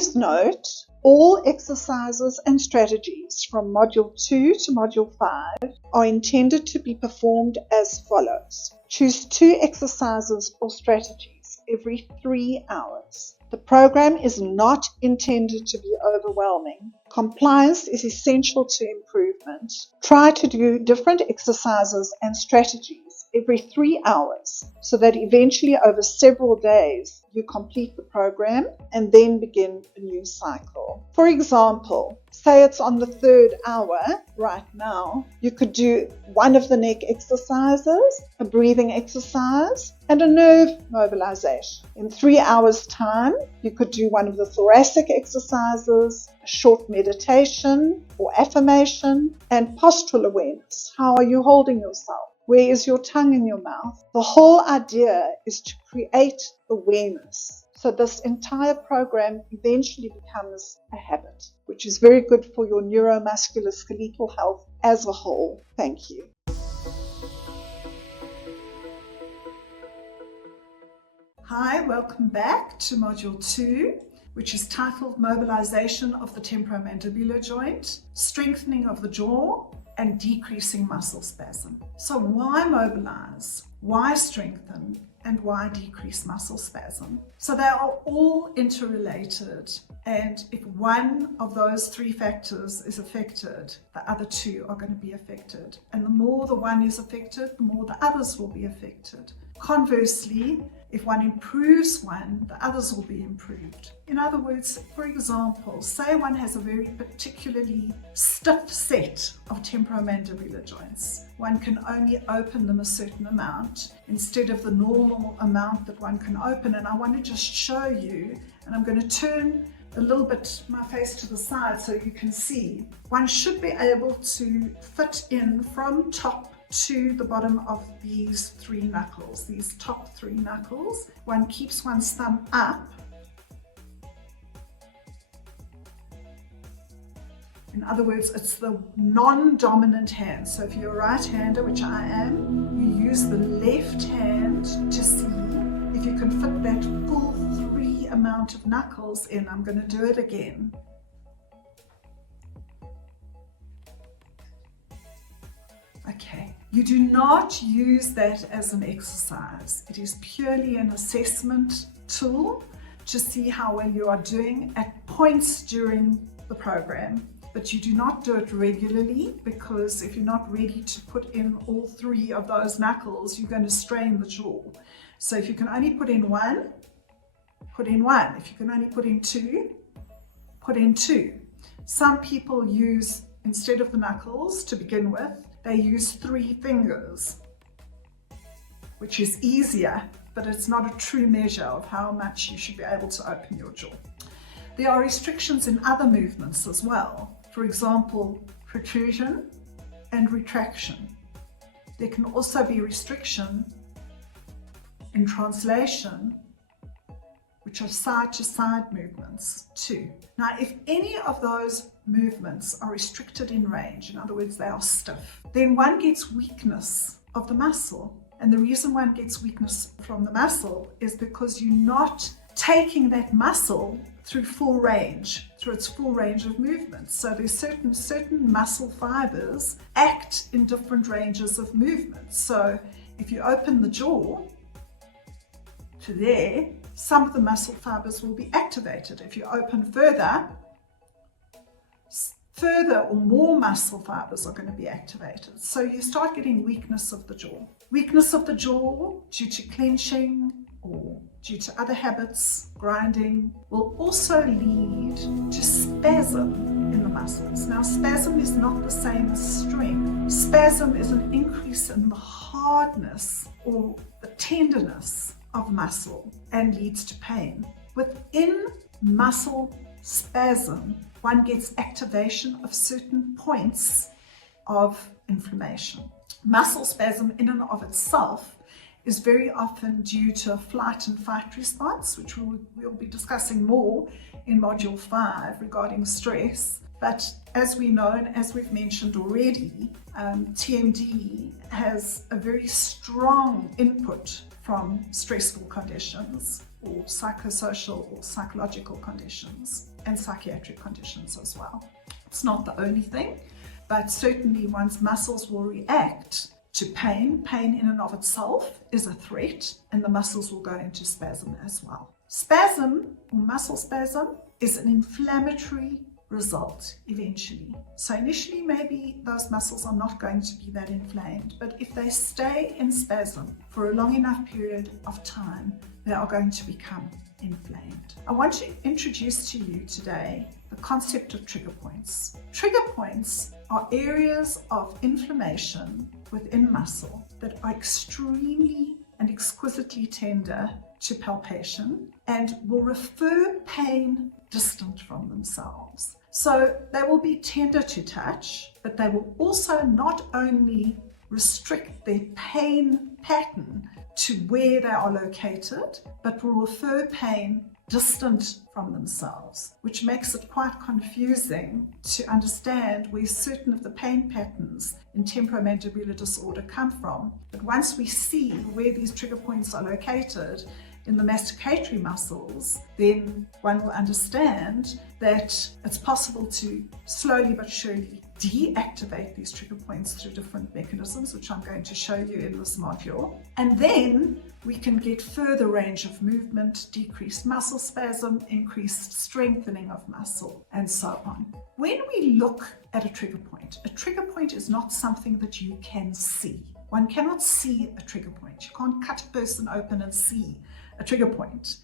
Please note, all exercises and strategies from Module 2 to Module 5 are intended to be performed as follows. Choose 2 exercises or strategies every 3 hours. The program is not intended to be overwhelming. Compliance is essential to improvement. Try to do different exercises and strategies every 3 hours so that eventually over several days you complete the program and then begin a new cycle. For example, say it's on the 3rd hour right now, you could do one of the neck exercises, a breathing exercise, and a nerve mobilization. In 3 hours' time, you could do one of the thoracic exercises, a short meditation or affirmation, and postural awareness. How are you holding yourself? Where is your tongue in your mouth? The whole idea is to create awareness. So this entire program eventually becomes a habit, which is very good for your neuromuscular skeletal health as a whole. Thank you. Hi, welcome back to Module 2, which is titled Mobilization of the Temporomandibular Joint, Strengthening of the Jaw, and Decreasing Muscle Spasm. So why mobilize? Why strengthen? And why decrease muscle spasm? So they are all interrelated, and if one of those 3 factors is affected, the other 2 are going to be affected. And the more the one is affected, the more the others will be affected. Conversely, if one improves one, the others will be improved. In other words, for example, say one has a very particularly stiff set of temporomandibular joints. One can only open them a certain amount instead of the normal amount that one can open. And I want to just show you, and I'm going to turn a little bit my face to the side so you can see. One should be able to fit in from top to the bottom of these 3 knuckles, these top 3 knuckles. One keeps one's thumb up. In other words, it's the non-dominant hand. So if you're a right-hander, which I am, you use the left hand to see if you can fit that full 3 amount of knuckles in. I'm going to do it again. Okay, you do not use that as an exercise. It is purely an assessment tool to see how well you are doing at points during the program. But you do not do it regularly, because if you're not ready to put in all 3 of those knuckles, you're going to strain the jaw. So if you can only put in 1, put in 1. If you can only put in 2, put in 2. Some people use, instead of the knuckles to begin with, they use 3 fingers, which is easier, but it's not a true measure of how much you should be able to open your jaw. There are restrictions in other movements as well. For example, protrusion and retraction. There can also be restriction in translation, which are side-to-side movements too. Now, if any of those movements are restricted in range, in other words, they are stiff, then one gets weakness of the muscle. And the reason one gets weakness from the muscle is because you're not taking that muscle through full range, through its full range of movements. So there's certain muscle fibers act in different ranges of movement. So if you open the jaw to there, some of the muscle fibers will be activated. If you open further or more muscle fibers are going to be activated. So you start getting weakness of the jaw. Weakness of the jaw due to clenching or due to other habits, grinding, will also lead to spasm in the muscles. Now, spasm is not the same as strength. Spasm is an increase in the hardness or the tenderness of muscle and leads to pain. Within muscle spasm, one gets activation of certain points of inflammation. Muscle spasm in and of itself is very often due to a flight and fight response, which we'll be discussing more in Module 5 regarding stress. But as we know, and as we've mentioned already, TMD has a very strong input from stressful conditions or psychosocial or psychological conditions. and psychiatric conditions as well. It's not the only thing, but certainly one's muscles will react to pain. Pain in and of itself is a threat, and the muscles will go into spasm as well. Spasm or muscle spasm is an inflammatory result eventually. So initially maybe those muscles are not going to be that inflamed, but if they stay in spasm for a long enough period of time, they are going to become inflamed. I want to introduce to you today the concept of trigger points. Trigger points are areas of inflammation within muscle that are extremely and exquisitely tender to palpation and will refer pain distant from themselves. So they will be tender to touch, but they will also not only restrict their pain pattern to where they are located, but will refer pain distant from themselves, which makes it quite confusing to understand where certain of the pain patterns in temporomandibular disorder come from. But once we see where these trigger points are located in the masticatory muscles, then one will understand that it's possible to slowly but surely deactivate these trigger points through different mechanisms, which I'm going to show you in this module. And then we can get further range of movement, decreased muscle spasm, increased strengthening of muscle, and so on. When we look at a trigger point is not something that you can see. One cannot see a trigger point. You can't cut a person open and see a trigger point.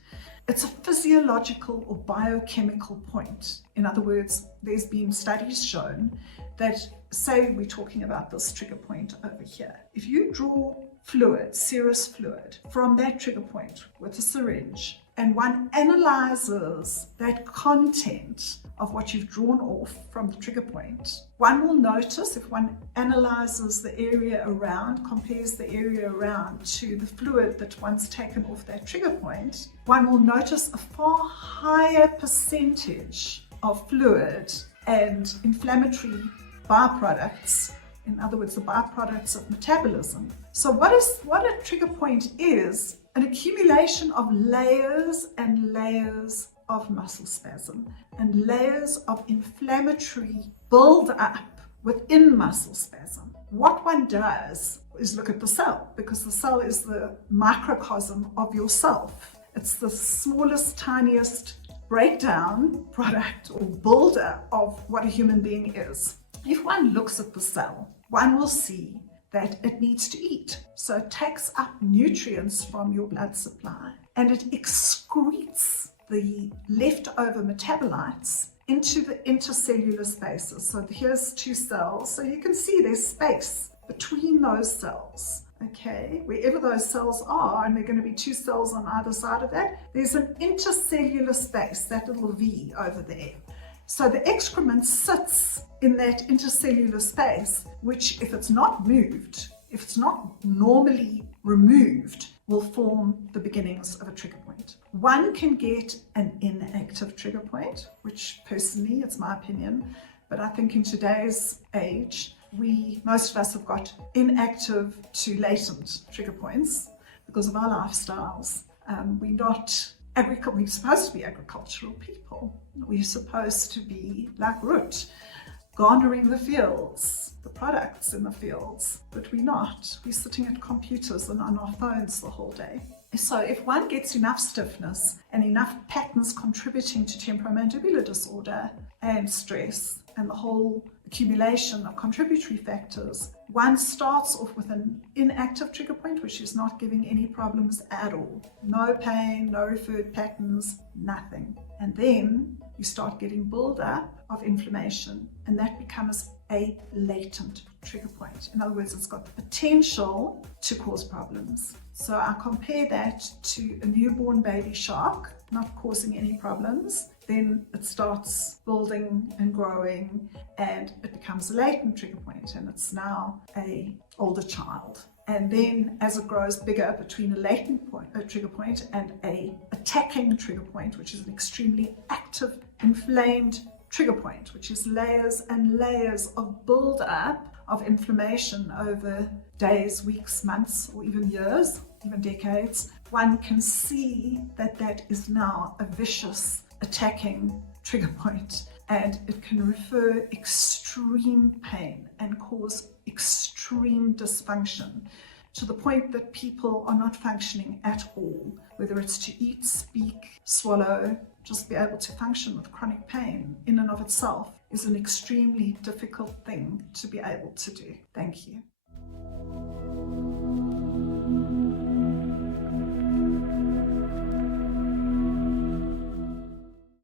It's a physiological or biochemical point. In other words, there's been studies shown that, say we're talking about this trigger point over here. If you draw fluid, serous fluid, from that trigger point with a syringe, and one analyzes that content of what you've drawn off from the trigger point, one will notice, if one analyzes the area around, compares the area around to the fluid that one's taken off that trigger point, one will notice a far higher percentage of fluid and inflammatory byproducts, in other words, the byproducts of metabolism. So what a trigger point is an accumulation of layers and layers of muscle spasm and layers of inflammatory build-up within muscle spasm. What one does is look at the cell, because the cell is the microcosm of yourself. It's the smallest, tiniest breakdown product or builder of what a human being is. If one looks at the cell, one will see that it needs to eat. So it takes up nutrients from your blood supply and it excretes the leftover metabolites into the intercellular spaces. So here's two cells. So you can see there's space between those cells. Okay, wherever those cells are, and there are going to be two cells on either side of that, there's an intercellular space, that little V over there. So the excrement sits in that intercellular space, which if it's not moved, if it's not normally removed, will form the beginnings of a trigger point. One can get an inactive trigger point, which personally, it's my opinion, but I think in today's age, most of us have got inactive to latent trigger points because of our lifestyles. We're supposed to be agricultural people. We're supposed to be like root, garnering the fields, the products in the fields, but we're not. We're sitting at computers and on our phones the whole day. So if one gets enough stiffness and enough patterns contributing to temporomandibular disorder and stress and the whole accumulation of contributory factors, one starts off with an inactive trigger point, which is not giving any problems at all. No pain, no referred patterns, nothing. And then you start getting build-up of inflammation, and that becomes a latent trigger point. In other words, it's got the potential to cause problems. So I compare that to a newborn baby shark, not causing any problems. Then it starts building and growing, and it becomes a latent trigger point, and it's now an older child. And then as it grows bigger, between a latent trigger point and an attacking trigger point, which is an extremely active, inflamed trigger point, which is layers and layers of build-up of inflammation over days, weeks, months, or even years, even decades, one can see that that is now a vicious attacking trigger point, and it can refer extreme pain and cause extreme dysfunction to the point that people are not functioning at all, whether it's to eat, speak, swallow. Just be able to function with chronic pain in and of itself is an extremely difficult thing to be able to do. Thank you.